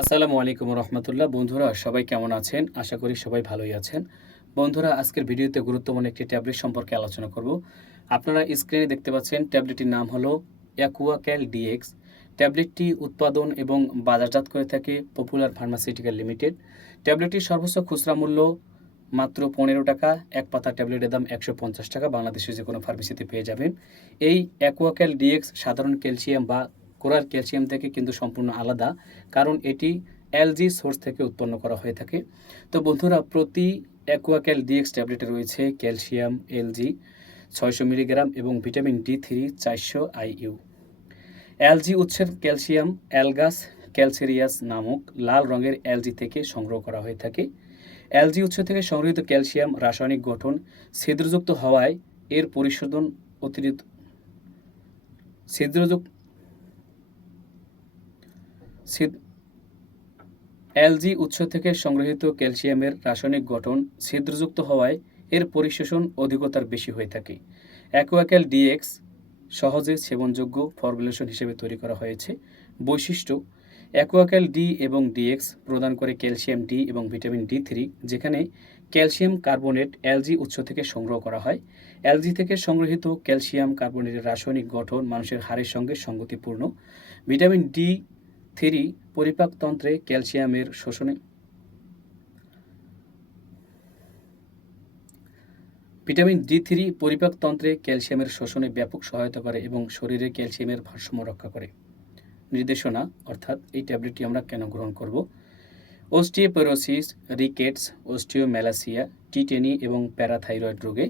আসসালামু আলাইকুম রহমতুল্লাহ। বন্ধুরা, সবাই কেমন আছেন? আশা করি সবাই ভালোই আছেন। বন্ধুরা, আজকের ভিডিওতে গুরুত্বপূর্ণ একটি ট্যাবলেট সম্পর্কে আলোচনা করব। আপনারা স্ক্রিনে দেখতে পাচ্ছেন ট্যাবলেটটির নাম হলো অ্যাকুয়াক্যাল ডিএক্স ট্যাবলেটটি উৎপাদন এবং বাজারজাত করে থাকে পপুলার ফার্মাসিউটিক্যাল লিমিটেড ট্যাবলেটটির সর্বোচ্চ খুচরা মূল্য মাত্র পনেরো টাকা। এক পাতা ট্যাবলেটের দাম একশো পঞ্চাশ টাকা। বাংলাদেশে যে কোনো ফার্মেসিতে পেয়ে যাবেন। এই অ্যাকুয়াক্যাল ডিএক্স সাধারণ ক্যালসিয়াম বা কোরাল ক্যালসিয়াম থেকে কিন্তু সম্পূর্ণ আলাদা, কারণ এটি এলজি সোর্স থেকে উৎপন্ন করা হয়ে থাকে। তো বন্ধুরা, প্রতি অ্যাকুয়াক্যাল ডিএক্স ট্যাবলেটে রয়েছে ক্যালসিয়াম, এলজি ছয়শো মিলিগ্রাম এবং ভিটামিন ডি থ্রি চারশো আইইউ। এলজি উৎসের ক্যালসিয়াম অ্যালগাস ক্যালসেরিয়াস নামক লাল রঙের এলজি থেকে সংগ্রহ করা হয়ে থাকে। এলজি উৎস থেকে সংগৃহীত ক্যালসিয়াম রাসায়নিক গঠন ছিদ্রযুক্ত হওয়ায় এর পরিশোধন অতিরিক্ত ছিদ্রযুক্ত এলজি উৎস থেকে সংগৃহীত ক্যালসিয়ামের রাসায়নিক গঠন ছিদ্রযুক্ত হওয়ায় এর পরিশোষণ অধিকতার বেশি হয়ে থাকে। অ্যাকোয়াক্যাল ডিএক্স সহজে সেবনযোগ্য ফর্মুলেশন হিসেবে তৈরি করা হয়েছে। বৈশিষ্ট্য, অ্যাকোয়াক্যাল ডি এবং ডিএক্স প্রদান করে ক্যালসিয়াম ডি এবং ভিটামিন ডি থ্রি, যেখানে ক্যালসিয়াম কার্বনেট এলজি উৎস থেকে সংগ্রহ করা হয়। এলজি থেকে সংগৃহীত ক্যালসিয়াম কার্বনেটের রাসায়নিক গঠন মানুষের হাড়ের সঙ্গে সঙ্গতিপূর্ণ। ভিটামিন ডি থ্রি পরিপাকতন্ত্রে ক্যালসিয়ামের শোষণে। ভিটামিন ডি থ্রি পরিপাকতন্ত্রে ক্যালসিয়ামের শোষণে ব্যাপক সহায়তা করে এবং শরীরে ক্যালসিয়ামের ভারসাম্য রক্ষা করে। নির্দেশনা, অর্থাৎ এই ট্যাবলেটটি আমরা কেন গ্রহণ করব? অস্টিওপেরোসিস, রিকেটস ওস্টিওমেলাসিয়া টিটেনি এবং প্যারাথাইরয়েড রোগে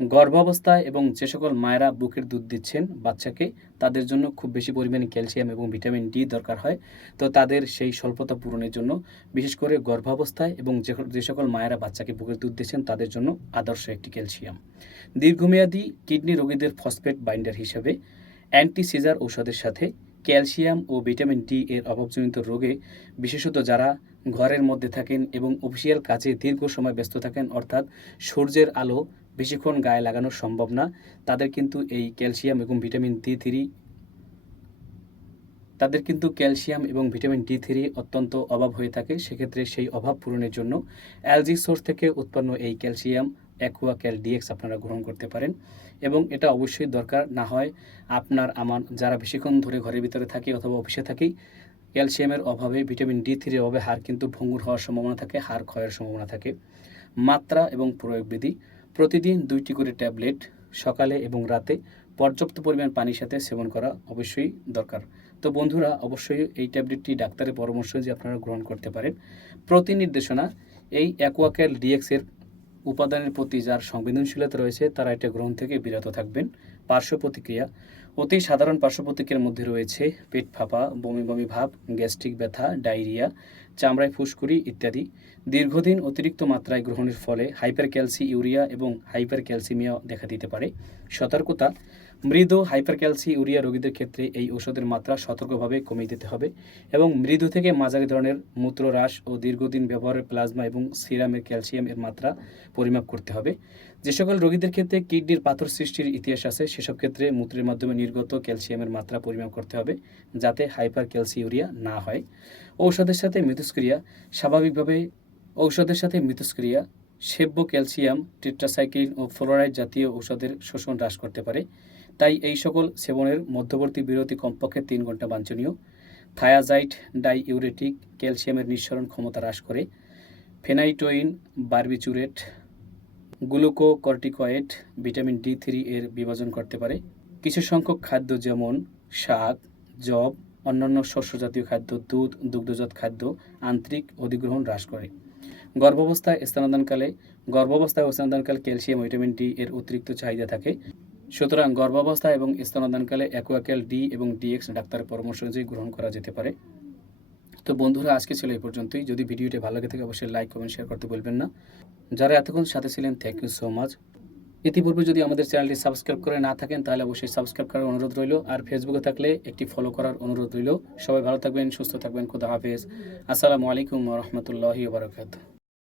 গর্ভাবস্থায় এবং যে সকল মায়েরা বুকের দুধ দিচ্ছেন বাচ্চাকে, তাদের জন্য খুব বেশি পরিমাণে ক্যালসিয়াম এবং ভিটামিন ডি দরকার হয়। তো তাদের সেই স্বল্পতা পূরণের জন্য, বিশেষ করে গর্ভাবস্থায় এবং যে সকল মায়েরা বাচ্চাকে বুকের দুধ দিচ্ছেন, তাদের জন্য আদর্শ একটি ক্যালসিয়াম। দীর্ঘমেয়াদী কিডনি রোগীদের ফসফেট বাইন্ডার হিসেবে অ্যান্টি সিজার ঔষধের সাথে ক্যালসিয়াম ও ভিটামিন ডি এর অভাবজনিত রোগে বিশেষত যারা ঘরের মধ্যে থাকেন এবং অফিসিয়াল কাজে দীর্ঘ সময় ব্যস্ত থাকেন, অর্থাৎ সূর্যের আলো বেশিক্ষণ গায়ে লাগানো সম্ভব না। তাদের কিন্তু এই ক্যালসিয়াম এবং ভিটামিন ডি থ্রি তাদের কিন্তু ক্যালসিয়াম এবং ভিটামিন ডি থ্রি অত্যন্ত অভাব হয়ে থাকে। সেক্ষেত্রে সেই অভাব পূরণের জন্য অ্যালজি সোর্স থেকে উৎপন্ন এই ক্যালসিয়াম অ্যাকুয়া ক্যাল ডিএক্স আপনারা গ্রহণ করতে পারেন এবং এটা অবশ্যই দরকার না হয় আপনার আমার যারা বেশিক্ষণ ধরে ঘরের ভিতরে থাকি অথবা অফিসে থাকি, ক্যালসিয়ামের অভাবে, ভিটামিন ডি থ্রির অভাবে হাড় কিন্তু ভঙ্গুর হওয়ার সম্ভাবনা থাকে, হাড় ক্ষয়ের সম্ভাবনা থাকে। মাত্রা এবং প্রয়োগবিধি প্রতিদিন দুইটি করে ট্যাবলেট সকালে এবং রাতে পর্যাপ্ত পরিমাণ পানির সাথে সেবন করা অবশ্যই দরকার। তো বন্ধুরা, অবশ্যই এই ট্যাবলেটটি ডাক্তারের পরামর্শ যে আপনারা গ্রহণ করতে পারেন। প্রতি নির্দেশনা এই অ্যাকোয়াকেল ডিএক্সের উপাদানের প্রতি যার সংবেদনশীলতা রয়েছে, তারা এটা গ্রহণ থেকে বিরত থাকবেন। পার্শ্ব প্রতিক্রিয়া। অতি সাধারণ পার্শ্ব প্রতিক্রিয়ার মধ্যে রয়েছে পেট ফাঁপা, বমি বমি ভাব, গ্যাস্ট্রিক ব্যথা, ডায়রিয়া, চামড়ায় ফুসকুড়ি ইত্যাদি। দীর্ঘদিন অতিরিক্ত মাত্রায় গ্রহণের ফলে হাইপার ক্যালসি ইউরিয়া এবং হাইপার ক্যালসিমিয়া দেখা দিতে পারে। সতর্কতা মৃদু হাইপার ক্যালসি ইউরিয়া রোগীদের ক্ষেত্রে এই ওষুধের মাত্রা সতর্কভাবে কমিয়ে দিতে হবে এবং মৃদু থেকে মাঝারি ধরনের মূত্রহ্রাস ও দীর্ঘদিন ব্যবহারের প্লাজমা এবং সিরামের ক্যালসিয়াম এর মাত্রা পরিমাপ করতে হবে। যে সকল রোগীদের ক্ষেত্রে কিডনির পাথর সৃষ্টির ইতিহাস আছে, সেসব ক্ষেত্রে মূত্রের মাধ্যমে নির্গত ক্যালসিয়ামের মাত্রা পরিমাপ করতে হবে যাতে হাইপার ক্যালসি ইউরিয়া না হয়। ঔষধের সাথে মিথস্ক্রিয়া, স্বাভাবিকভাবে ঔষধের সাথে মিথস্ক্রিয়া, সেব্য ক্যালসিয়াম, টেট্রাসাইক্লিন ও ফ্লোরাইড জাতীয় ঔষধের শোষণ হ্রাস করতে পারে। তাই এই সকল সেবনের মধ্যবর্তী বিরতি কমপক্ষে তিন ঘণ্টা বাঞ্ছনীয়। থায়াজাইট ডাইইউরেটিক ক্যালসিয়ামের নিঃসরণ ক্ষমতা হ্রাস করে। Phenytoin, barbiturate, glucocorticoid, vitamin D three এর বিভাজন করতে পারে। কিছু সংখ্যক খাদ্য যেমন শাক জব অন্যান্য শস্যজাতীয় খাদ্য, দুধ, দুগ্ধজাত খাদ্য, আন্তরিক অধিগ্রহণ হ্রাস করে। গর্ভাবস্থায় স্তনদানকালে গর্ভাবস্থায় ও ক্যালসিয়াম, ভিটামিন ডি এর অতিরিক্ত চাহিদা থাকে। সুতরাং গর্ভাবস্থা এবং স্তনদানকালে অ্যাকোয়াক্যাল ডি এবং ডিএক্স ডাক্তারের পরামর্শ অনুযায়ী গ্রহণ করা যেতে পারে। তো বন্ধুরা, আজকে ছিল এই পর্যন্তই। যদি ভিডিওটি ভালো লাগে থাকে, অবশ্যই লাইক কমেন্ট শেয়ার করতে বলবেন না। যারা এতক্ষণ সাথে ছিলেন থ্যাংক ইউ সো মাচ ইতিপূর্বে যদি আমাদের চ্যানেলটি সাবস্ক্রাইব করে না থাকেন, তাহলে অবশ্যই সাবস্ক্রাইব করার অনুরোধ রইল। আর ফেসবুকে থাকলে একটি ফলো করার অনুরোধ রইল। সবাই ভালো থাকবেন, সুস্থ থাকবেন। খুদা হাফেজ। আসসালামু আলাইকুম রহমতুল্লাহি বারকাত